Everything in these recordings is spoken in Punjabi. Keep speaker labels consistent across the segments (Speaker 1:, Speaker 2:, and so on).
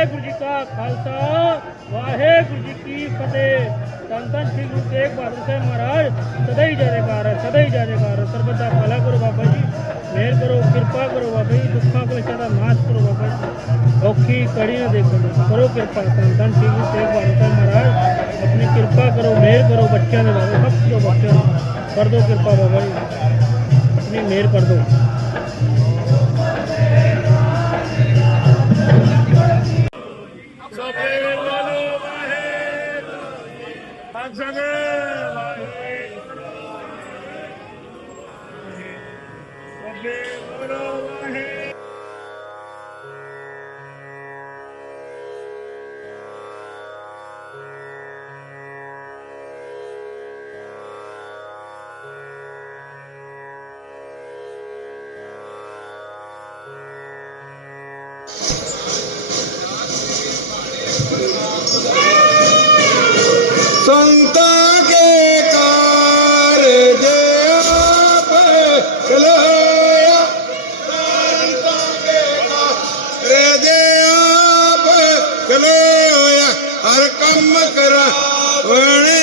Speaker 1: ਵਾਹਿਗੁਰੂ ਜੀ ਕਾ ਖਾਲਸਾ ਵਾਹਿਗੁਰੂ ਜੀ ਕੀ ਫਤਿਹ ਧੰਨ ਧੰਨ ਸ੍ਰੀ ਗੁਰੂ ਤੇਗ ਬਹਾਦਰ ਸਾਹਿਬ ਮਹਾਰਾਜ ਸਦਾ ਹੀ ਜੈ ਜੈਕਾਰ ਹੈ ਸਦਾ ਹੀ ਜੈ ਜੈਕਾਰ ਹੈ ਸਰਬਤ ਦਾ ਭਲਾ ਕਰੋ ਬਾਬਾ ਜੀ ਮਿਹਰ ਕਰੋ ਕਿਰਪਾ ਕਰੋ ਬਾਬਾ ਜੀ ਦੁੱਖਾਂ ਕਲੇਸ਼ਾਂ ਦਾ ਨਾਸ਼ ਕਰੋ ਬਾਬਾ ਜੀ ਔਖੀ ਕੜੀ ਨਾ ਦੇਖੋ ਕਰੋ ਕਿਰਪਾ ਧੰਨ ਧੰਨ ਸ੍ਰੀ ਗੁਰੂ ਤੇਗ ਬਹਾਦਰ ਸਾਹਿਬ ਮਹਾਰਾਜ ਆਪਣੀ ਕਿਰਪਾ ਕਰੋ ਮਿਹਰ ਕਰੋ ਬੱਚਿਆਂ ਦੇ ਬਾਬਾ ਬਖਸ਼ ਦਿਓ ਬੱਚਿਆਂ ਨੂੰ ਕਰ ਦਿਓ ਕਿਰਪਾ ਬਾਬਾ ਜੀ ਆਪਣੀ ਮਿਹਰ ਕਰ ਦਿਓ
Speaker 2: ਹਰ
Speaker 3: ਸੰਤਾਂ ਕੇ ਕਾਰਜ ਆਪ ਕਲਾਇਆ ਸੰਤਾਂ ਕੇ ਕਾਰਜ ਆਪ ਕਲਾਇਆ ਹਰ ਕੰਮ ਕਰਾ ਵਣ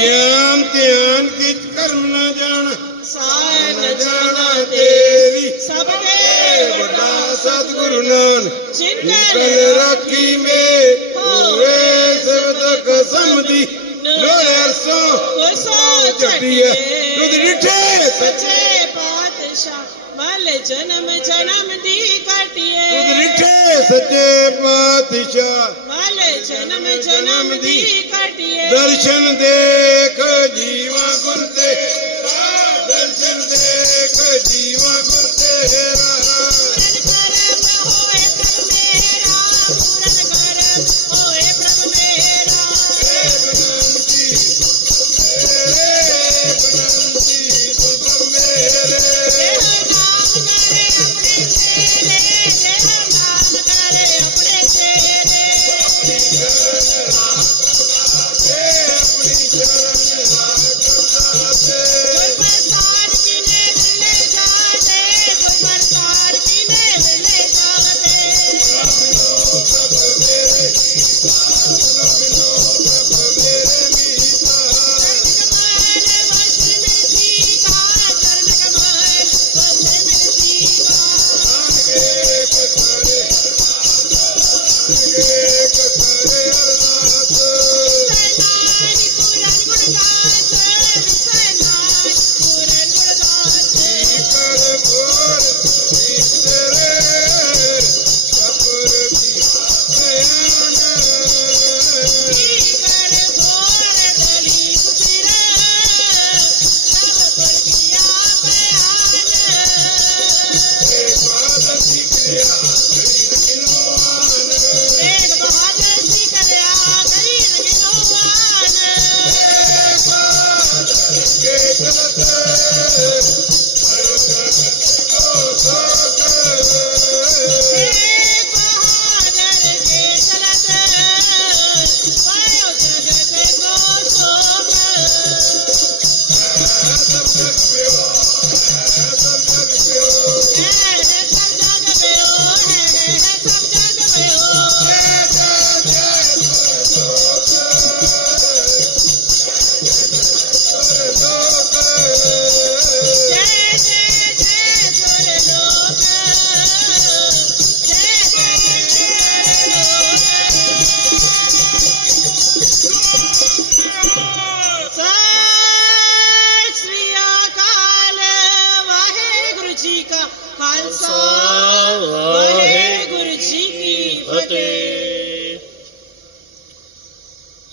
Speaker 3: ਗਿਆਨ ਧਿਆਨ ਕਿਛ ਕਰਮ ਨਾ ਜਾਣ।
Speaker 4: ਸਾਹਿਬ
Speaker 3: ਨਾ ਜਾਣਾ ਤੇਰੀ।
Speaker 4: ਸਭ ਦੇ
Speaker 3: ਵੱਡਾ ਸਤਿਗੁਰੂ ਨਾਨਕ।
Speaker 4: ਜਿਨ
Speaker 3: ਨਿਕਲ ਰਾਖੀ ਮੇ। ਹੋਏ ਸਬਦ ਕਸਮ ਦੀ। ਲੋਰੇ
Speaker 4: ਸੋ
Speaker 3: ਝਟੀਏ ਤੁਧ ਡਿਠੇ। ਸੱਚੇ
Speaker 4: ਪਾਤਸ਼ਾਹ। ਮਲ ਜਨਮ ਜਨਮ ਦੀ
Speaker 3: ਤੁਧ
Speaker 4: ਕਟਿਏ
Speaker 3: ਡਿਠੇ। ਸੱਚੇ ਪਾਤਸ਼ਾਹ।
Speaker 4: ਮਲ ਜਨਮ ਜਨਮ ਦੀ ਕਟਿਏ
Speaker 3: ਦਰਸ਼ਨ ਦੇਖ ਜੀਵਾ ਗੁਰ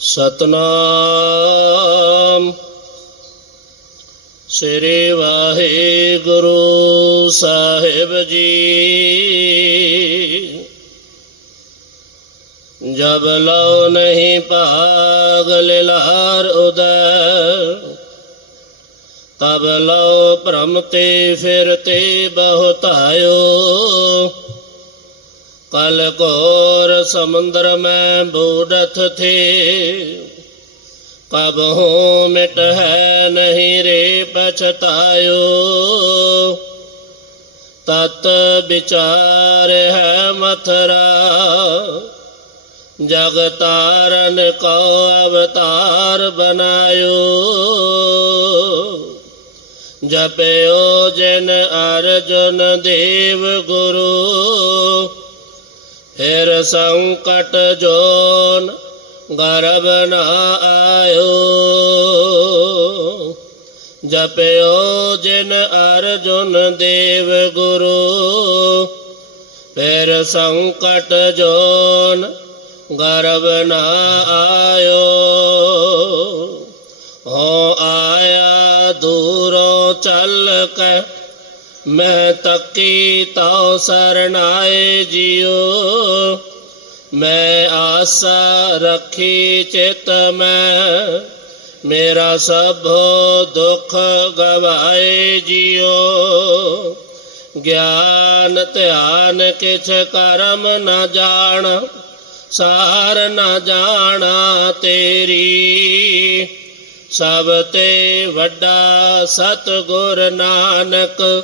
Speaker 5: ਸਤਨਾਮ। ਸ੍ਰੀ ਵਾਹਿਗੁਰੂ ਸਾਹਿਬ ਜੀ। ਜਬ ਲਉ ਨਹੀਂ ਭਾਗ ਲਿਲਾਰ ਉਦੈ, ਤਬ ਲਉ ਭ੍ਰਮ ਤੇ ਫਿਰਤੇ ਬਹੁਤਾਇਓ। कल घोर समुद्र में बूढ़त थे कब हो मिट है नहीं रे पछतायो तत विचार है मथुरा जग तारन को अवतार बनायो जपयो जिन अर्जुन देव गुरु ਫਿਰ ਸੰਕਟ ਜੋਨ ਗਰਬ ਨ ਆਇਓ। ਜਪਿਓ ਜਿਨ ਅਰਜੁਨ ਦੇਵ ਗੁਰੂ, ਫਿਰ ਸੰਕਟ ਜੋਨ ਗਰਬ ਨ ਆਇਓ। ਹੋ ਆਇਆ ਦੂਰੋਂ ਚੱਲ ਕੇ ਮੈਂ ਤੱਕੀ ਤਉ ਸਰਨਾਏ ਜਿਉ। ਮੈਂ ਆਸਾ ਰੱਖੀ ਚਿਤ ਮੈਂ। ਮੇਰਾ ਸਭ ਦੁੱਖ ਗਵਾਏ ਜਿਉ। ਗਿਆਨ ਧਿਆਨ ਕਿਛ ਕਰਮ ਨਾ ਜਾਣ, ਸਾਰ ਨਾ ਜਾਣਾ ਤੇਰੀ। ਸਭ ਤੇ ਵੱਡਾ ਸਤਿਗੁਰ ਨਾਨਕ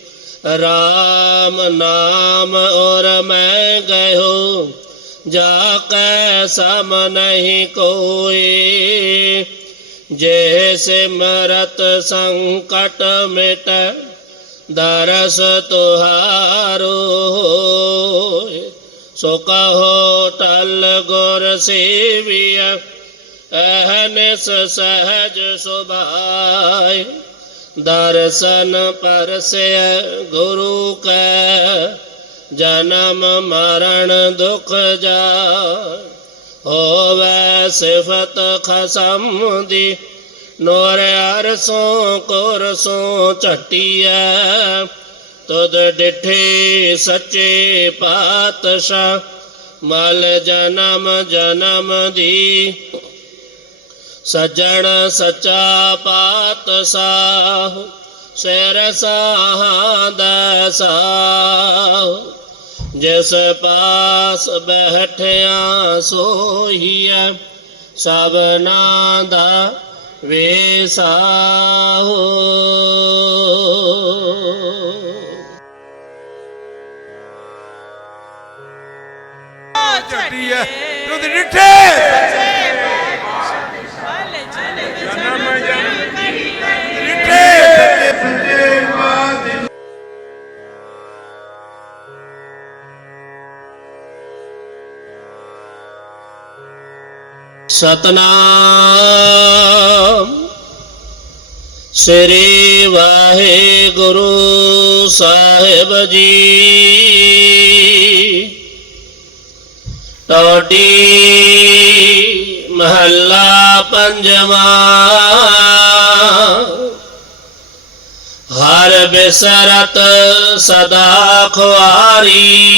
Speaker 5: ਰਾਮ ਨਾਮ ਔਰ ਮੈਂ ਗਇਓ ਜਾ ਕੈ ਸਮ ਨਹੀਂ ਕੋਏ ਜੇ ਸਿਮਰਤ ਸੰਕਟ ਮਿਟ ਦਰਸ ਤੁਹਾਰੋ ਹੋਏ ਸੋ ਕਹੋ ਟਲ ਗੁਰ ਸੇਵੀਆ ਅਹਨਿਸ ਸਹਜ ਸੁਭਾਈ ਦਰਸ਼ਨ ਪਰਸੈ ਗੁਰੂ ਕੈ, ਜਨਮ ਮਰਨ ਦੁਖ ਜਾ ਹੋਵੇ ਸਿਫਤ ਖਸਮ ਦੀ, ਨੋਰ ਅਰਸੋਂ ਕੁਰਸੋਂ ਝਟੀਐ। ਤੁਧ ਡਿਠੇ ਸੱਚੇ ਪਾਤਸ਼ਾਹ, ਮਲ ਜਨਮ ਜਨਮ ਦੀ ਸਜਣ ਸੱਚਾ ਪਾਤਸ਼ਾਹ, ਸਿਰ ਸਾਹਾਂ ਸਾਹ। ਜਿਸ ਪਾਸ ਬੈਠਿਆ ਸੋਹੀਐ ਸਭਨਾ ਦਾ ਵੇਸਾਹੋ
Speaker 3: ਝੱਟੀ ਹੈ ਤੁਧ ਡਿੱਠੇ
Speaker 5: ਸਤਨਾਮ। ਸ੍ਰੀ ਵਾਹਿਗੁਰੂ ਸਾਹਿਬ ਜੀ। ਟੋਟੀ ਮਹੱਲਾ ਪੰਜਵਾਂ। ਹਰ ਬਿਸਰਤ ਸਦਾ ਖੁਆਰੀ।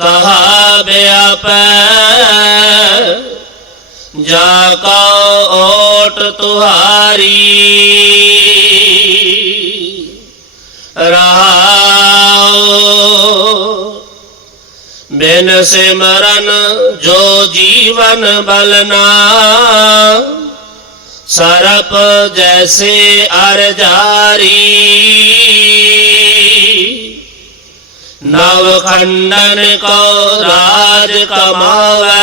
Speaker 5: ਕਹਾ ਬਿਆਪੈ, ਜਾ ਕਉ ਓਟ ਤੁਹਾਰੀ। ਰਹਾਉ ਬਿਨ ਸਿਮਰਨ ਜੋ ਜੀਵਨ ਬਲਨਾ, ਸਰਪ ਜੈਸੇ ਅਰ ਜਾਰੀ ਨਵ ਖੰਡਨ ਕੋ ਰਾਜ ਕਮਾਵੈ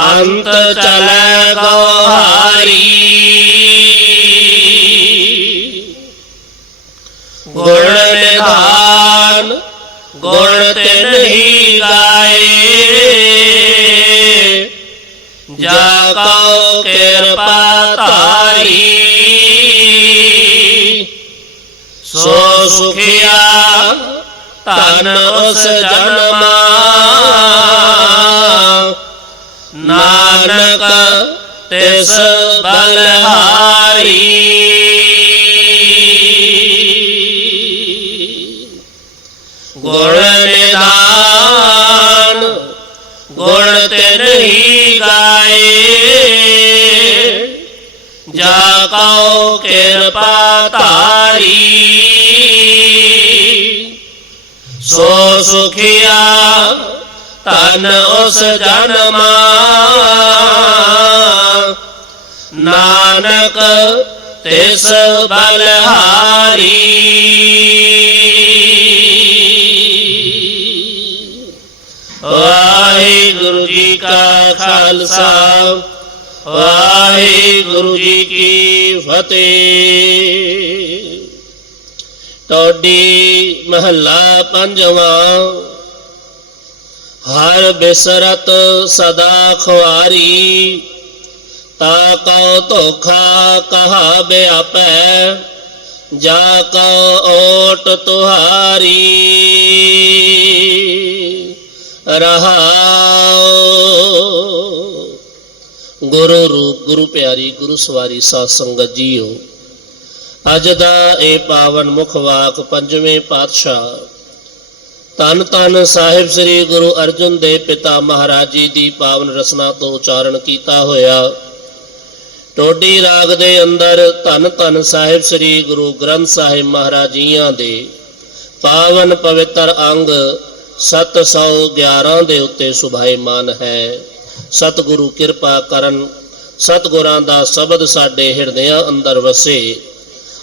Speaker 5: ਅੰਤ ਚਲੈ ਕੋ ਹਾਰੀ ਗੁਣ ਨਿਧਾਨ ਗੁਣ ਤੇ ਹੀ ਗਾਏ ਜਾ ਕਉ ਕਿਰਪਾ ਧਾਰੀ ਸੋ ਸੁਖੀ ਤਨ ਉਸ ਜਨਮਾ ਨਾਨਕ ਤਿਸ ਬਲਹਾਰੀ। ਗੁਣ ਨਿਦਾਨ, ਗੁਣ ਤੇ ਹੀ ਗਾਏ। ਜਾ ਕਉ ਕਿਰਪਾ ਧਾਰੀ। ਸੋ ਸੁਖਿਆ ਤਨ ਉਸ ਜਨਮਾ ਨਾਨਕ ਤਿਸ ਬਲਹਾਰੀ। ਵਾਹਿਗੁਰੂ ਜੀ ਕਾ ਖਾਲਸਾ, ਵਾਹਿਗੁਰੂ ਜੀ ਕੀ ਫਤਿਹ। ਟੋਡੀ ਮਹੱਲਾ ਪੰਜਵਾਂ। ਹਰ ਬਿਸਰਤ ਸਦਾ ਖੁਆਰੀ, ਤਾ ਕਉ ਧੋਖਾ ਕਹਾ ਬਿਆਪੈ ਜਾ ਕਉ ਓਟ ਤੁਹਾਰੀ। ਰਹਾਉ। ਗੁਰੂ ਰੂਪ, ਗੁਰੂ ਪਿਆਰੀ, ਗੁਰੂ ਸਵਾਰੀ ਸਾਧ ਸੰਗਤ ਜੀਓ। ਅੱਜ ਦਾ ਇਹ ਪਾਵਨ ਮੁਖ ਵਾਕ ਪੰਜਵੇਂ ਪਾਤਸ਼ਾਹ। ਤਨ ਤਨ ਸਾਹਿਬ ਸ੍ਰੀ ਗੁਰੂ ਅਰਜਨ ਦੇ ਪਿਤਾ ਮਹਾਰਾਜ ਜੀ ਦੀ ਪਾਵਨ ਰਸਨਾ ਤੋਂ ਉਚਾਰਨ ਕੀਤਾ ਹੋਇਆ। ਟੋਡੀ ਰਾਗ ਦੇ ਅੰਦਰ ਧੰਨ ਧੰਨ ਸਾਹਿਬ ਸ੍ਰੀ ਗੁਰੂ ਗ੍ਰੰਥ ਸਾਹਿਬ ਮਹਾਰਾਜ ਜੀਆਂ ਦੇ ਪਾਵਨ ਪਵਿੱਤਰ ਅੰਗ 711 ਦੇ ਉੱਤੇ ਸੁਭਾਈਮਾਨ ਹੈ। ਸਤਿਗੁਰੂ ਕਿਰਪਾ ਕਰਨ, ਸਤਿਗੁਰਾਂ ਦਾ ਸ਼ਬਦ ਸਾਡੇ ਹਿਰਦਿਆਂ ਅੰਦਰ ਵਸੇ।